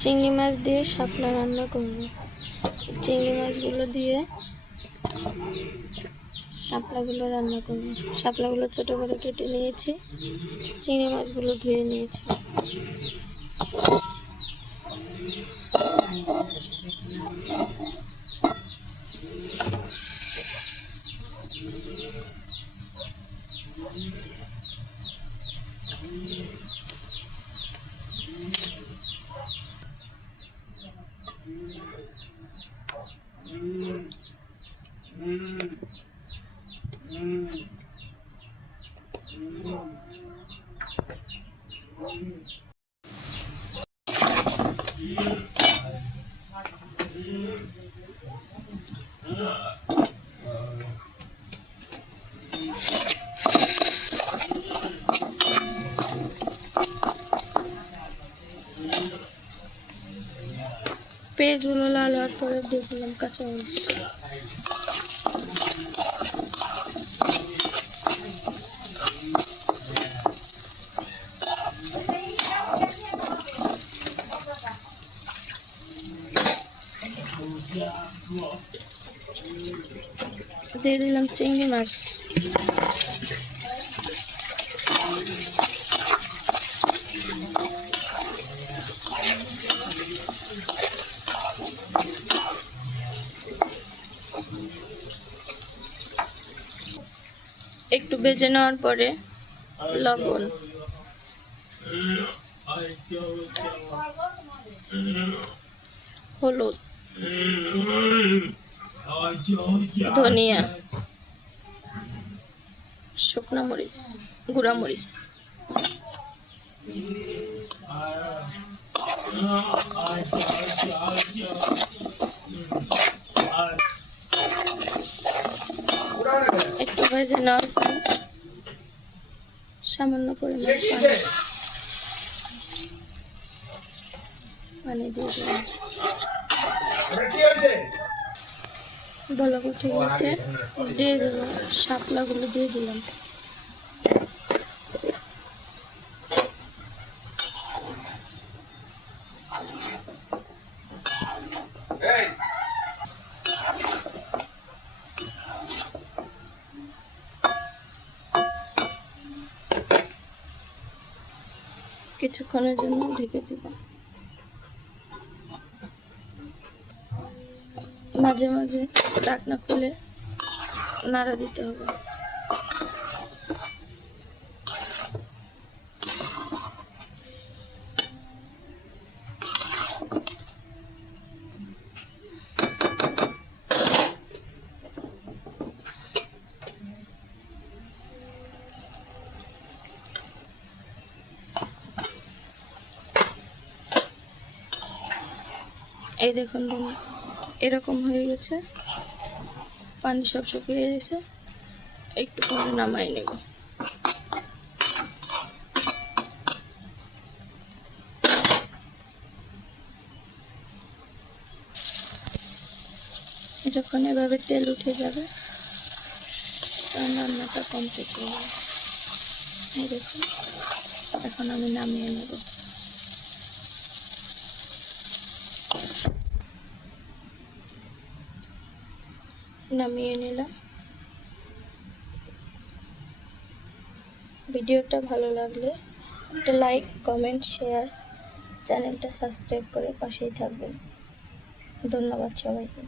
চিংড়ি মাছ দিয়ে শাপলা রান্না করব। চিংড়ি মাছগুলো দিয়ে শাপলাগুলো রান্না করব। শাপলাগুলো ছোটো করে কেটে নিয়েছি। চিংড়ি মাছগুলো ধুয়ে নিয়েছি। পেঁয়াজগুলো লাল হওয়ার পরে দিয়ে দিলাম কাঁচামরিচ দিয়ে দিলাম চিংড়ি মাছ। একটু বেজে নেওয়ার পরে লবণ। হলুদ। ধনিয়া। শুকনা মরিচ গুঁড়া মরিচ। ভেজে নেওয়ার পর সামান্য পরিমাণ পানি। পানি দিয়ে দিলাম। বলক উঠে গেছে। দিয়ে দিলাম শাপলাগুলো দিয়ে দিলাম। কিছুক্ষণের জন্য ঢেকে দেব। মাঝে মাঝে ডাকনা খুলে নাড়া দিতে হবে। এই দেখুন এরকম হয়ে গেছে। পানি সব শুকিয়ে গেছে। একটু পরে নামাই নেব। যখন এভাবে তেল উঠে যাবে, তখন রান্নাটা কমপ্লিট হয়ে যাবে। দেখুন, এখন আমি নামিয়ে নেব। নামিয়ে নিলাম। ভিডিওটা ভালো লাগলে একটা লাইক, কমেন্ট, শেয়ার, চ্যানেলটা সাবস্ক্রাইব করে পাশেই থাকবেন। ধন্যবাদ সবাইকে।